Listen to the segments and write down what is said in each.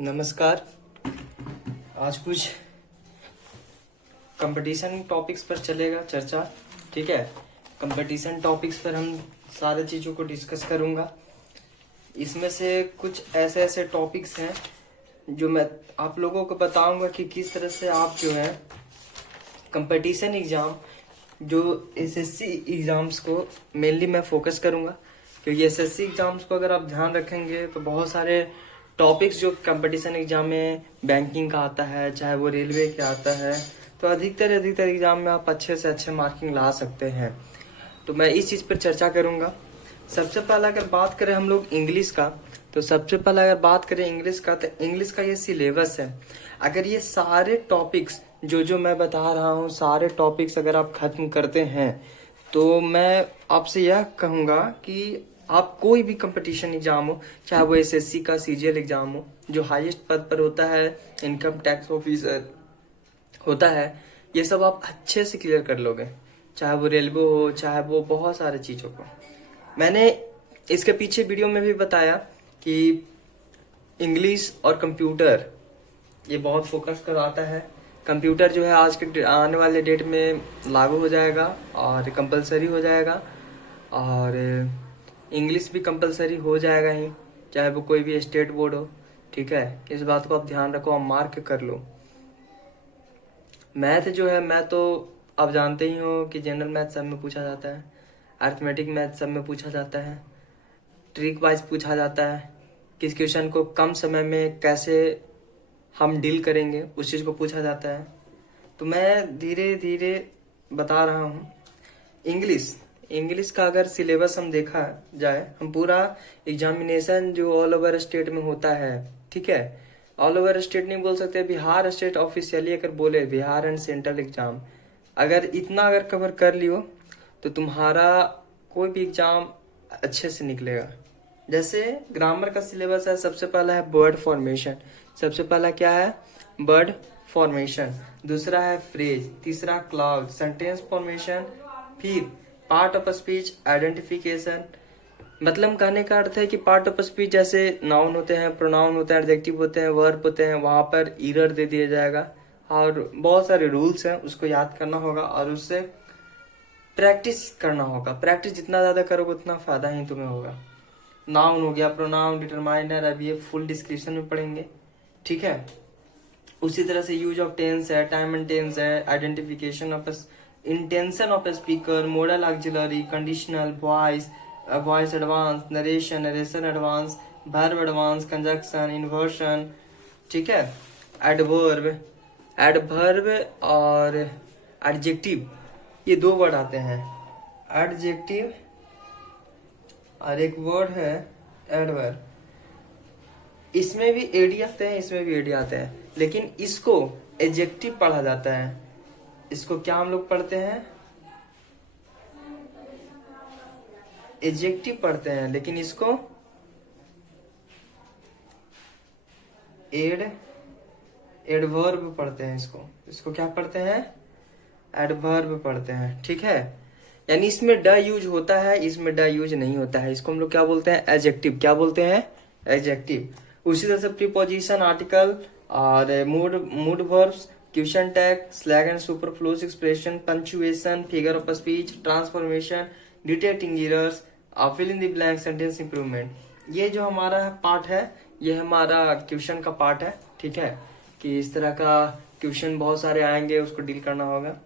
नमस्कार। आज कुछ कंपटीशन टॉपिक्स पर चलेगा चर्चा। ठीक है, कंपटीशन टॉपिक्स पर हम सारे चीज़ों को डिस्कस करूंगा। इसमें से कुछ ऐसे ऐसे टॉपिक्स हैं जो मैं आप लोगों को बताऊंगा कि किस तरह से आप जो है कंपटीशन एग्ज़ाम जो एसएससी एग्ज़ाम्स को मेनली मैं फोकस करूंगा, क्योंकि एसएससी एग्ज़ाम्स को अगर आप ध्यान रखेंगे तो बहुत सारे टॉपिक्स जो कंपटीशन एग्ज़ाम में बैंकिंग का आता है, चाहे वो रेलवे का आता है, तो अधिकतर एग्ज़ाम में आप अच्छे से अच्छे मार्किंग ला सकते हैं। तो मैं इस चीज़ पर चर्चा करूंगा। सबसे पहला अगर बात करें हम लोग इंग्लिश का, तो सबसे पहला अगर बात करें इंग्लिश का, तो इंग्लिश का ये सिलेबस है। अगर ये सारे टॉपिक्स जो मैं बता रहा हूँ, सारे टॉपिक्स अगर आप खत्म करते हैं तो मैं आपसे यह कहूँगा कि आप कोई भी कंपटीशन एग्जाम हो, चाहे वो एसएससी का सीजीएल एग्जाम हो जो हाईएस्ट पद पर होता है, इनकम टैक्स ऑफिसर होता है, ये सब आप अच्छे से क्लियर कर लोगे। चाहे वो रेलवे हो, चाहे वो बहुत सारे चीज़ों को। मैंने इसके पीछे वीडियो में भी बताया कि इंग्लिश और कंप्यूटर ये बहुत फोकस करवाता है। कंप्यूटर जो है आज के आने वाले डेट में लागू हो जाएगा और कंपलसरी हो जाएगा, और इंग्लिश भी कंपलसरी हो जाएगा ही, चाहे वो कोई भी स्टेट बोर्ड हो। ठीक है, इस बात को आप ध्यान रखो, आप मार्क कर लो। मैथ जो है, मैं तो आप जानते ही हो कि जनरल मैथ सब में पूछा जाता है, अर्थमेटिक मैथ सब में पूछा जाता है, ट्रिक वाइज पूछा जाता है। किस क्वेश्चन को कम समय में कैसे हम डील करेंगे उस चीज़ को पूछा जाता है। तो मैं धीरे धीरे बता रहा हूँ। इंग्लिश का अगर सिलेबस हम देखा जाए, हम पूरा एग्जामिनेशन जो ऑल ओवर स्टेट में होता है, ठीक है, ऑल ओवर स्टेट नहीं बोल सकते, बिहार स्टेट ऑफिशियली अगर बोले बिहार एंड सेंट्रल एग्जाम, अगर इतना अगर कवर कर लियो तो तुम्हारा कोई भी एग्जाम अच्छे से निकलेगा। जैसे ग्रामर का सिलेबस है, सबसे पहला है वर्ड फॉर्मेशन। सबसे पहला क्या है? Word formation. दूसरा है फ्रेज, तीसरा क्लाउड, सेंटेंस फॉर्मेशन, फिर पार्ट ऑफ स्पीच आइडेंटिफिकेशन। मतलब कहने का अर्थ है कि पार्ट ऑफ स्पीच जैसे नाउन होते हैं, प्रोनाउन होते हैं, एडजेक्टिव होते हैं, वर्ब होते हैं, वहां पर एरर दे दिया जाएगा और बहुत सारे रूल्स हैं, उसको याद करना होगा और उससे प्रैक्टिस करना होगा। प्रैक्टिस जितना ज्यादा करोगे उतना फायदा ही तुम्हें होगा। नाउन हो गया, प्रोनाउन, डिटरमाइनर, अब ये फुल डिस्क्रिप्शन में पढ़ेंगे। ठीक है, उसी तरह से यूज ऑफ टेंस है, टाइम एंड टेंस है, identification of intention of speaker, model auxiliary, conditional, voice advance, narration, narration advance, verb advance, conjunction, inversion. ठीक है, एडवर्ब और एडजेक्टिव, ये दो वर्ड आते हैं, एडजेक्टिव और एक वर्ड है एडवर्ब। इसमें भी एडी आते हैं, इसमें भी एडी आते हैं, लेकिन इसको एडजेक्टिव पढ़ा जाता है। इसको क्या हम लोग पढ़ते हैं? एडजेक्टिव पढ़ते हैं, लेकिन इसको एडवर्ब पढ़ते हैं। इसको क्या पढ़ते हैं? एडवर्ब पढ़ते हैं। ठीक है, यानी इसमें ड यूज होता है, इसमें ड यूज नहीं होता है। इसको हम लोग क्या बोलते हैं? एडजेक्टिव। क्या बोलते हैं? एडजेक्टिव। उसी तरह से प्रीपोजिशन, आर्टिकल और mood verbs, question tag, slang and superfluous expression, punctuation, figure of speech, transformation, detecting errors, fill in the blank, sentence improvement, ये जो हमारा पार्ट है, ये हमारा क्वेश्चन का पार्ट है। ठीक है, कि इस तरह का क्वेश्चन बहुत सारे आएंगे, उसको डील करना होगा।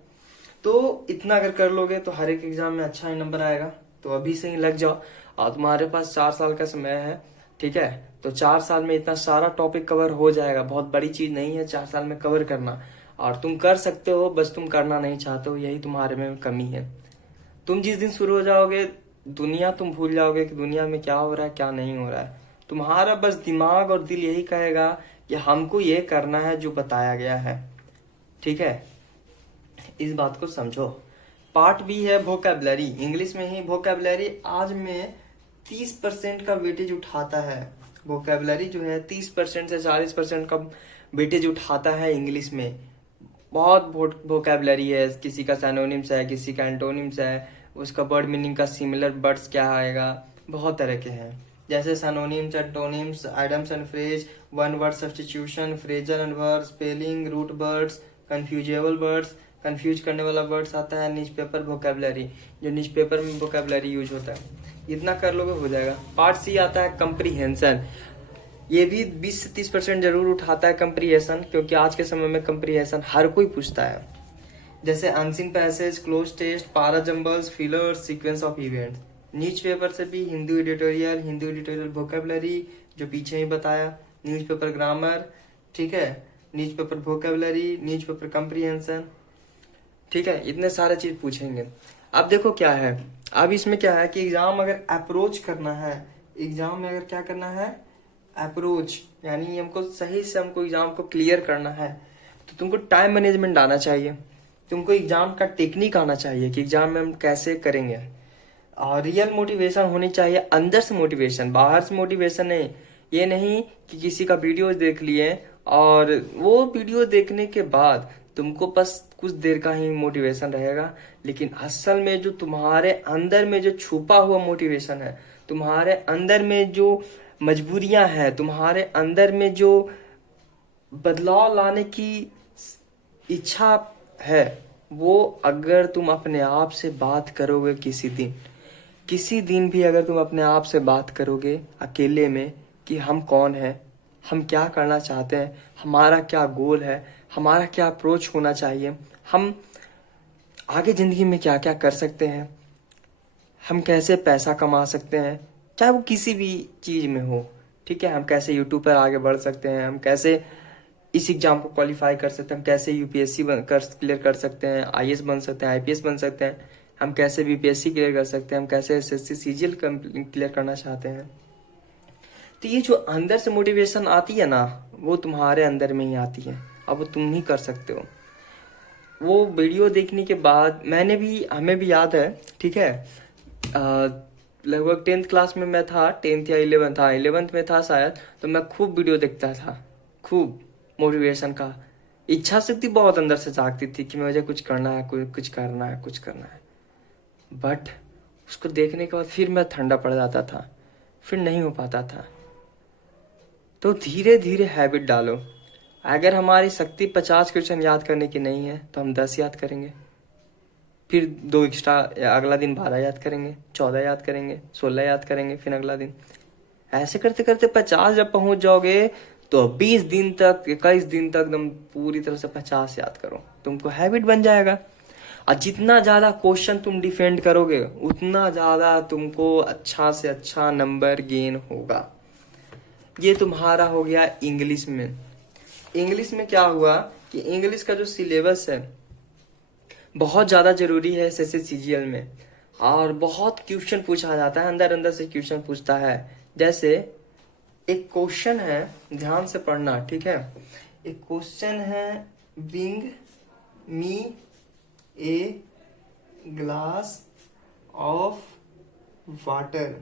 तो इतना अगर कर लोगे तो हर एक एग्जाम में अच्छा ही नंबर आएगा। तो अभी से ही लग जाओ, और तुम्हारे पास 4 साल का समय है। ठीक है, तो 4 साल में इतना सारा टॉपिक कवर हो जाएगा। बहुत बड़ी चीज नहीं है 4 साल में कवर करना, और तुम कर सकते हो, बस तुम करना नहीं चाहते हो, यही तुम्हारे में कमी है। तुम जिस दिन शुरू हो जाओगे, दुनिया तुम भूल जाओगे कि दुनिया में क्या हो रहा है, क्या नहीं हो रहा है। तुम्हारा बस दिमाग और दिल यही कहेगा कि हमको ये करना है जो बताया गया है। ठीक है, इस बात को समझो। पार्ट भी है वोकैबुलरी। इंग्लिश में ही वोकैबुलरी आज में 30% का वेटेज उठाता है। वोकैबुलरी जो है 30% से 40% का वेटेज उठाता है इंग्लिश में। बहुत वोकैबुलरी है, किसी का सिनोनिम्स है, किसी का एंटोनिम्स है, उसका वर्ड मीनिंग का सिमिलर वर्ड्स क्या आएगा, बहुत तरह के हैं। जैसे synonyms, antonyms, idioms and phrase, one word substitution, phrasal and verb, spelling, root words, confusable words, confuse करने वाला वर्ड्स आता है, न्यूज़पेपर वोकेबलरी, जो न्यूज़पेपर में वोकेबलरी यूज होता है, इतना कर लोगे हो जाएगा। पार्ट सी आता है कंप्रीहेंशन, ये भी 20 से 30% जरूर उठाता है कंप्रीहेंशन, क्योंकि आज के समय में कंप्रीहेंशन हर कोई पूछता है। जैसे अनसीन पैसेज, क्लोज टेस्ट, पारा jumbles, fillers, sequence of events. Newspaper से भी हिंदू एडिटोरियल वोकेबलरी जो पीछे ही बताया, न्यूज़पेपर ग्रामर, ठीक है, न्यूज़पेपर वोकेबलरी, न्यूज़पेपर कंप्रीहेंशन, ठीक है, इतने सारे चीज पूछेंगे। अब देखो क्या है, अब इसमें क्या है कि एग्जाम अगर अप्रोच करना है, एग्जाम में अगर क्या करना है, अप्रोच, यानी हमको सही से हमको एग्जाम को क्लियर करना है, तो तुमको टाइम मैनेजमेंट आना चाहिए, तुमको एग्जाम का टेक्निक आना चाहिए कि एग्जाम में हम कैसे करेंगे, और रियल मोटिवेशन होनी चाहिए, अंदर से मोटिवेशन, बाहर से मोटिवेशन नहीं। ये नहीं कि किसी का वीडियो देख लिए और वो वीडियो देखने के बाद तुमको बस कुछ देर का ही मोटिवेशन रहेगा, लेकिन असल में जो तुम्हारे अंदर में जो छुपा हुआ मोटिवेशन है, तुम्हारे अंदर में जो मजबूरियां हैं, तुम्हारे अंदर में जो बदलाव लाने की इच्छा है, वो अगर तुम अपने आप से बात करोगे किसी दिन भी अगर तुम अपने आप से बात करोगे अकेले में कि हम कौन हैं, हम क्या करना चाहते हैं, हमारा क्या गोल है, हमारा क्या अप्रोच होना चाहिए, हम आगे जिंदगी में क्या क्या कर सकते हैं, हम कैसे पैसा कमा सकते हैं, चाहे वो किसी भी चीज में हो, ठीक है, हम कैसे यूट्यूब पर आगे बढ़ सकते हैं, हम कैसे इस एग्जाम को क्वालिफाई कर सकते हैं, हम कैसे यूपीएससी क्लियर कर सकते हैं, आईएएस बन सकते हैं, आईपीएस बन सकते हैं, हम कैसे बीपीएससी क्लियर कर सकते हैं, हम कैसे एसएससी सीजीएल क्लियर करना चाहते हैं। तो ये जो अंदर से मोटिवेशन आती है ना, वो तुम्हारे अंदर में ही आती है, अब वो तुम ही कर सकते हो। वो वीडियो देखने के बाद हमें भी याद है, ठीक है, लगभग 10th क्लास में मैं था, 10th या 11th में था शायद, तो मैं खूब वीडियो देखता था, खूब मोटिवेशन का, इच्छा शक्ति बहुत अंदर से जागती थी कि मुझे कुछ करना है, कुछ करना है, बट उसको देखने के बाद फिर मैं ठंडा पड़ जाता था, फिर नहीं हो पाता था। तो धीरे धीरे हैबिट डालो। अगर हमारी शक्ति 50 क्वेश्चन याद करने की नहीं है तो हम 10 याद करेंगे, फिर 2 एक्स्ट्रा, अगला दिन 12 याद करेंगे, 14 याद करेंगे, 16 याद करेंगे, फिर अगला दिन, ऐसे करते करते 50 जब पहुंच जाओगे तो 20 दिन तक, 21 दिन तक एकदम पूरी तरह से 50 याद करो, तुमको हैबिट बन जाएगा। और जितना ज्यादा क्वेश्चन तुम डिफेंड करोगे उतना ज्यादा तुमको अच्छा से अच्छा नंबर गेन होगा। ये तुम्हारा हो गया इंग्लिश में। इंग्लिश में क्या हुआ कि इंग्लिश का जो सिलेबस है बहुत ज्यादा जरूरी है एसएससी सीजीएल में, और बहुत क्वेश्चन पूछा जाता है, अंदर से क्वेश्चन पूछता है। जैसे एक क्वेश्चन है, ध्यान से पढ़ना, ठीक है, एक क्वेश्चन है, bring me a glass of water.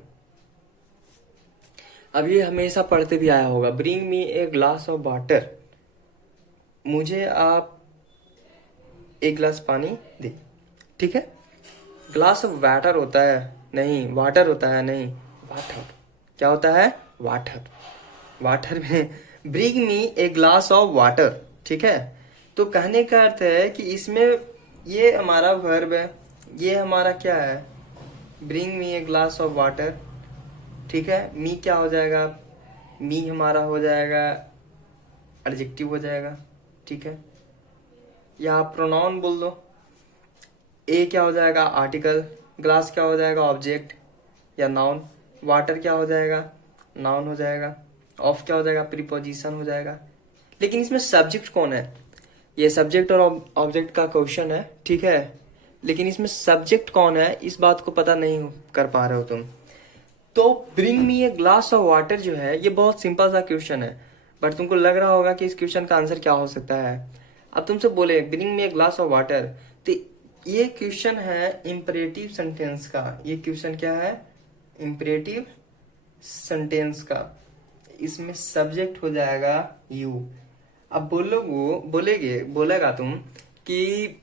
अब ये हमेशा पढ़ते भी आया होगा, bring me a glass of water, मुझे आप एक गिलास पानी दे, ठीक है। ग्लास ऑफ वाटर होता है नहीं, वाटर होता है नहीं, वाटर क्या होता है, वाटर में bring me a glass of water, ठीक है। तो कहने का अर्थ है कि इसमें ये हमारा वर्ब है, ये हमारा क्या है, bring me a glass of water, ठीक है। मी क्या हो जाएगा, मी हमारा हो जाएगा एडजेक्टिव हो जाएगा, ठीक है, या आप प्रोनाउन बोल दो। ए क्या हो जाएगा, आर्टिकल, ग्लास क्या हो जाएगा, ऑब्जेक्ट या नाउन, वाटर क्या हो जाएगा, नाउन हो जाएगा, ऑफ क्या हो जाएगा, प्रीपोजिशन हो जाएगा। लेकिन इसमें सब्जेक्ट कौन है, ये सब्जेक्ट और ऑब्जेक्ट का क्वेश्चन है, ठीक है, लेकिन इसमें सब्जेक्ट कौन है इस बात को पता नहीं कर पा रहे हो तुम। तो bring me a glass of water जो है ये बहुत सिंपल सा क्वेश्चन है, बट तुमको लग रहा होगा कि इस क्वेश्चन का आंसर क्या हो सकता है। अब तुमसे बोले bring me a glass of water, तो ये क्वेश्चन है इंपरेटिव सेंटेंस का, ये क्वेश्चन क्या है, इंपरेटिव सेंटेंस का, इसमें सब्जेक्ट हो जाएगा यू। अब बोलेगा तुम कि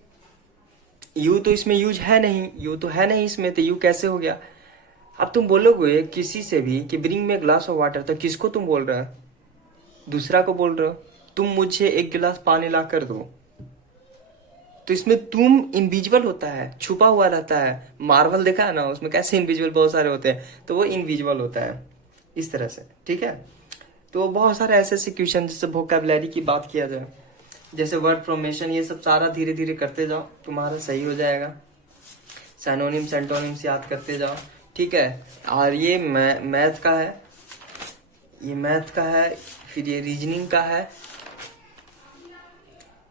यू तो इसमें यूज है नहीं, यू तो है नहीं इसमें, तो यू कैसे हो गया। अब तुम बोलोगे किसी से भी कि ब्रिंग में ग्लास ऑफ वाटर, तो किसको तुम बोल रहे हो? दूसरा को बोल रहे हो। तुम मुझे एक गिलास पानी ला कर दो, तो इसमें तुम इनविजिबल होता है, छुपा हुआ रहता है। मार्वल देखा है ना, उसमें कैसे इनविजिबल बहुत सारे होते हैं, तो वो इनविजिबल होता है इस तरह से, ठीक है। तो बहुत सारे ऐसे ऐसे क्वेश्चन, जैसे वोकैबुलरी की बात किया जाए, जैसे वर्ड फॉर्मेशन, ये सब सारा धीरे धीरे करते जाओ, तुम्हारा सही हो जाएगा। सिनोनिम्स एंटोनिम्स याद करते जाओ, ठीक है। और ये मैथ का है, ये मैथ का है, फिर ये रीजनिंग का है,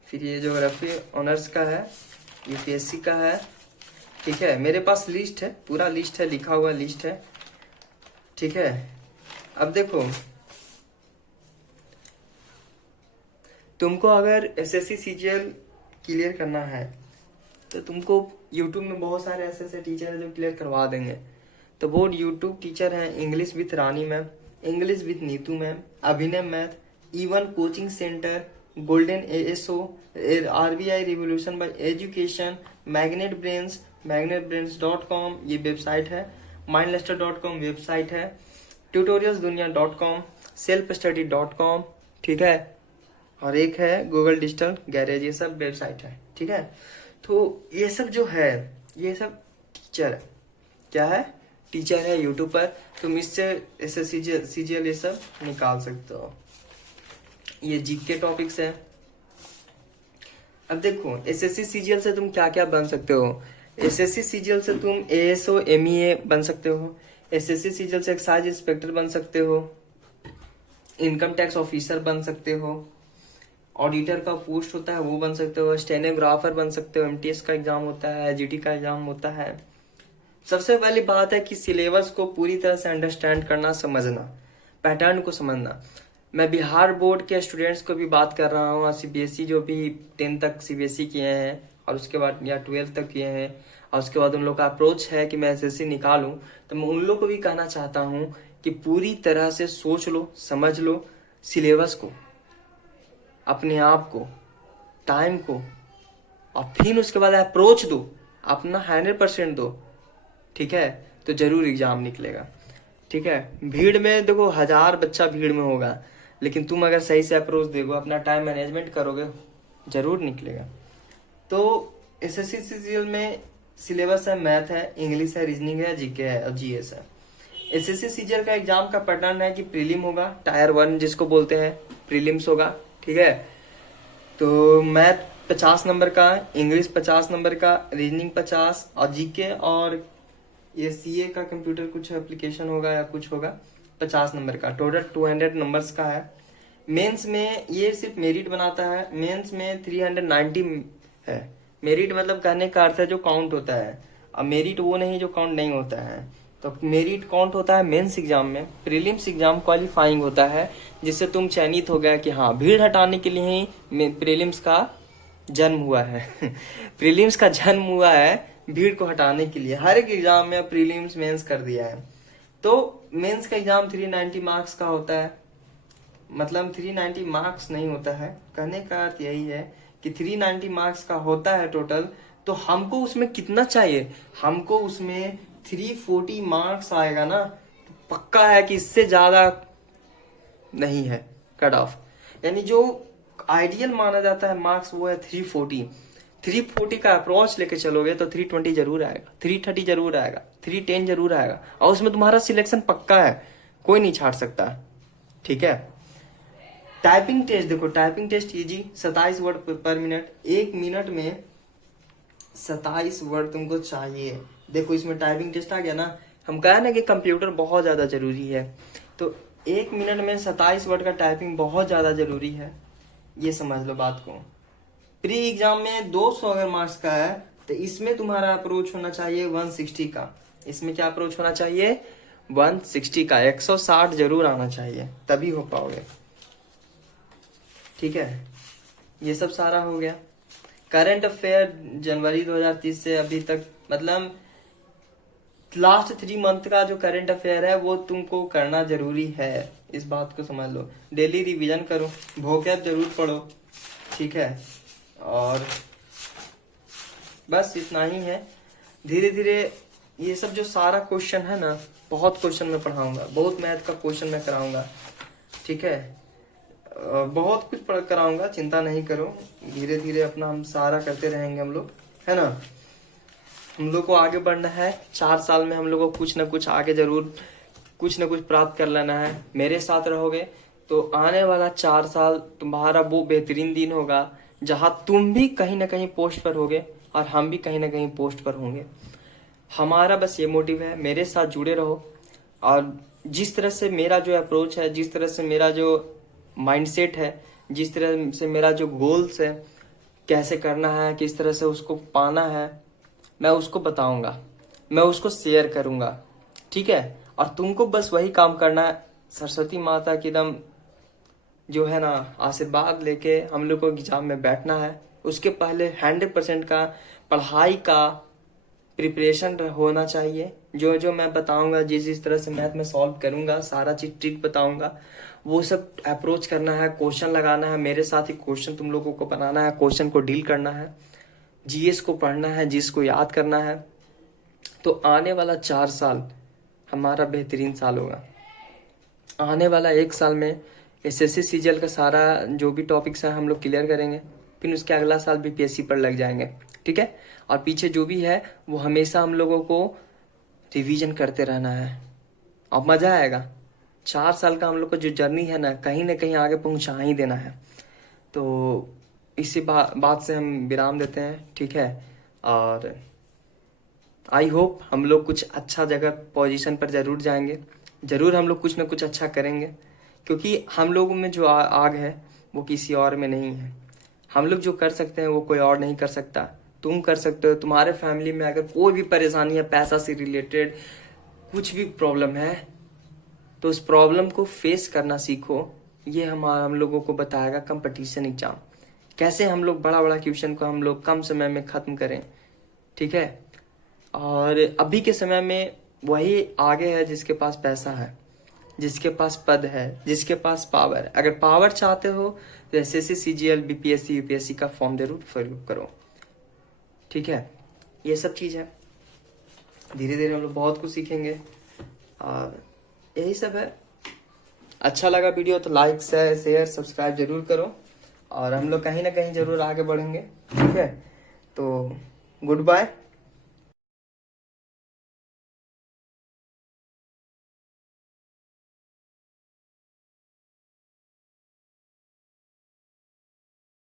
फिर ये ज्योग्राफी ऑनर्स का है, यूपीएससी का है, ठीक है। मेरे पास लिस्ट है, पूरा लिस्ट है, लिखा हुआ लिस्ट है, ठीक है। अब देखो, तुमको अगर एसएससी सीजीएल क्लियर करना है तो तुमको यूट्यूब में बहुत सारे ऐसे ऐसे टीचर हैं जो क्लियर करवा देंगे। तो वो यूट्यूब टीचर हैं, English with Rani ma'am, English with Neetu ma'am, Abhinav math, even coaching centre, golden ASO, RBI revolution by education, magnet ब्रेन्स.com ये वेबसाइट है, mindluster.com वेबसाइट है, tutorialsdunia.com, selfstudy.com, ठीक है। और एक है गूगल डिजिटल गैरेज, ये सब वेबसाइट है, ठीक है। तो ये सब जो है, ये सब टीचर है, क्या है? टीचर है यूट्यूब पर। तुम इससे ऐसे सीजीएल ये सब निकाल सकते हो। ये जीके टॉपिक्स है। अब देखो, एसएससी सीजीएल से तुम क्या क्या बन सकते हो। एसएससी सीजीएल से तुम एएसओ एमईए बन सकते हो। एसएससी सीजीएल से एक्साइज इंस्पेक्टर बन सकते हो, इनकम टैक्स ऑफिसर बन सकते हो, ऑडिटर का पोस्ट होता है वो बन सकते हो, स्टेनोग्राफर बन सकते हो, एमटीएस का एग्जाम होता है, जीटी का एग्जाम होता है। सबसे पहली बात है कि सिलेबस को पूरी तरह से अंडरस्टैंड करना, समझना, पैटर्न को समझना। मैं बिहार बोर्ड के स्टूडेंट्स को भी बात कर रहा हूँ, सीबीएसई जो भी 10 तक सीबीएसई किए हैं और उसके बाद या 12 तक किए हैं और उसके बाद उन लोग का अप्रोच है कि मैं एसएससी निकालूं, तो मैं उन लोग को भी कहना चाहता हूँ कि पूरी तरह से सोच लो, समझ लो सिलेबस को, अपने आप को, टाइम को, और फिर उसके बाद अप्रोच दो, अपना 100% दो, ठीक है। तो जरूर एग्जाम निकलेगा, ठीक है। भीड़ में देखो 1000 बच्चा भीड़ में होगा, लेकिन तुम अगर सही से अप्रोच दोगे, अपना टाइम मैनेजमेंट करोगे, जरूर निकलेगा। तो एसएससी सीजीएल में सिलेबस है, मैथ है, इंग्लिश है, रीजनिंग है, जीके है और जीएस है। एसएससी सीजीएल का एग्जाम का पैटर्न है कि प्रीलिम होगा, टायर 1 जिसको बोलते हैं, प्रीलिम्स होगा, ठीक है। तो मैथ 50 नंबर का, इंग्लिश 50 नंबर का, रीजनिंग 50 और जीके और ये सीए का कंप्यूटर कुछ एप्लीकेशन होगा या कुछ होगा 50 नंबर का, टोटल 200 नंबर्स का है। मेंस में ये सिर्फ मेरिट बनाता है, मेंस में 390 है। मेरिट मतलब कहने का अर्थ है जो काउंट होता है, अब मेरिट वो नहीं जो काउंट नहीं होता है। तो मेरिट काउंट होता है मेंस एग्जाम में। प्रीलिम्स एग्जाम क्वालिफाइंग होता है, जिससे तुम चयनित हो गया कि हाँ, भीड़ हटाने के लिए ही प्रीलिम्स का जन्म हुआ है प्रीलिम्स का जन्म हुआ है भीड़ को हटाने के लिए। हर एक एग्जाम में प्रीलिम्स मेंस कर दिया है। तो मेंस का एग्जाम 390 मार्क्स का होता है, मतलब 390 मार्क्स नहीं होता है, कहने का अर्थ यही है कि 390 मार्क्स का होता है टोटल। तो हमको उसमें कितना चाहिए, हमको उसमें 340 मार्क्स आएगा ना, तो पक्का है कि इससे ज्यादा नहीं है कट ऑफ। यानी जो आइडियल माना जाता है मार्क्स वो है 340। 340 का अप्रोच लेके चलोगे तो 320 जरूर आएगा, 330 जरूर आएगा, 310 जरूर आएगा, और उसमें तुम्हारा सिलेक्शन पक्का है, कोई नहीं छाड़ सकता, ठीक है। टाइपिंग टेस्ट देखो, typing test easy, 27 word per minute, 1 minute में 27 वर्ड तुमको चाहिए। देखो इसमें टाइपिंग टेस्ट आ गया ना, हम कहा ना कि कंप्यूटर बहुत ज्यादा जरूरी है, तो 1 मिनट में 27 वर्ड का टाइपिंग बहुत ज्यादा जरूरी है, ये समझ लो बात को। प्री एग्जाम में 200 अगर मार्क्स का है तो इसमें तुम्हारा अप्रोच होना चाहिए 160 का। इसमें क्या अप्रोच होना चाहिए, 160 का, 160 जरूर आना चाहिए, तभी हो पाओगे, ठीक है। ये सब सारा हो गया। करंट अफेयर जनवरी 2030 से अभी तक, मतलब लास्ट 3 मंथ का जो करंट अफेयर है वो तुमको करना जरूरी है, इस बात को समझ लो। डेली रिवीजन करो, वोकैब जरूर पढ़ो, ठीक है। और बस इतना ही है। धीरे धीरे ये सब जो सारा क्वेश्चन है ना, बहुत क्वेश्चन मैं पढ़ाऊंगा, बहुत मैथ का क्वेश्चन मैं कराऊंगा, ठीक है। बहुत कुछ पढ़ कराऊंगा, चिंता नहीं करो। धीरे धीरे अपना हम सारा करते रहेंगे हम लोग, है ना। हम लोग को आगे बढ़ना है। 4 साल में हम लोग को कुछ ना कुछ आगे जरूर कुछ ना कुछ प्राप्त कर लेना है। मेरे साथ रहोगे तो आने वाला 4 साल तुम्हारा वो बेहतरीन दिन होगा जहां तुम भी कहीं ना कहीं पोस्ट पर होगे और हम भी कहीं ना कहीं पोस्ट पर होंगे। हमारा बस ये मोटिव है, मेरे साथ जुड़े रहो। और जिस तरह से मेरा जो अप्रोच है, जिस तरह से मेरा जो माइंडसेट है, जिस तरह से मेरा जो गोल्स है, कैसे करना है, किस तरह से उसको पाना है, मैं उसको बताऊंगा, मैं उसको शेयर करूंगा, ठीक है। और तुमको बस वही काम करना है, सरस्वती माता की एकदम जो है ना आशीर्वाद लेके हम लोग को एग्जाम में बैठना है। उसके पहले 100% का पढ़ाई का प्रिपरेशन होना चाहिए। जो जो मैं बताऊंगा, जिस जिस तरह से मैथ में सॉल्व करूंगा, सारा चीज ट्रिक बताऊंगा, वो सब अप्रोच करना है, क्वेश्चन लगाना है, मेरे साथ ही क्वेश्चन तुम लोगों को बनाना है, क्वेश्चन को डील करना है, जीएस को पढ़ना है, जीएस को याद करना है। तो आने वाला 4 साल हमारा बेहतरीन साल होगा। आने वाला 1 साल में एसएससी सीजीएल का सारा जो भी टॉपिक्स है हम लोग क्लियर करेंगे, फिर उसके अगला साल बीपीएससी पर लग जाएंगे, ठीक है। और पीछे जो भी है वो हमेशा हम लोगों को रिवीजन करते रहना है और मजा आएगा। 4 साल का हम लोग का जो जर्नी है ना कहीं आगे पहुंचा ही देना है। तो इसी बात से हम विराम देते हैं, ठीक है। और आई होप हम लोग कुछ अच्छा जगह पोजीशन पर जरूर जाएंगे, जरूर हम लोग कुछ ना कुछ अच्छा करेंगे, क्योंकि हम लोगों में जो आग है वो किसी और में नहीं है। हम लोग जो कर सकते हैं वो कोई और नहीं कर सकता। तुम कर सकते हो। तुम्हारे फैमिली में अगर कोई भी परेशानी है, पैसा से रिलेटेड कुछ भी प्रॉब्लम है, तो उस प्रॉब्लम को फेस करना सीखो। ये हम लोगों को बताएगा कंपटीशन एग्जाम, कैसे हम लोग बड़ा बड़ा क्वेश्चन को हम लोग कम समय में खत्म करें, ठीक है। और अभी के समय में वही आगे है जिसके पास पैसा है, जिसके पास पद है, जिसके पास पावर है। अगर पावर चाहते हो तो एसएससी सीजीएल बीपीएससी यूपीएससी का फॉर्म जरूर फिल करो, ठीक है। ये सब चीज है, धीरे धीरे हम लोग बहुत कुछ सीखेंगे और यही सब है। अच्छा लगा वीडियो तो लाइक शेयर सब्सक्राइब जरूर करो और हम लोग कहीं ना कहीं जरूर आगे बढ़ेंगे, ठीक है। तो गुड बाय।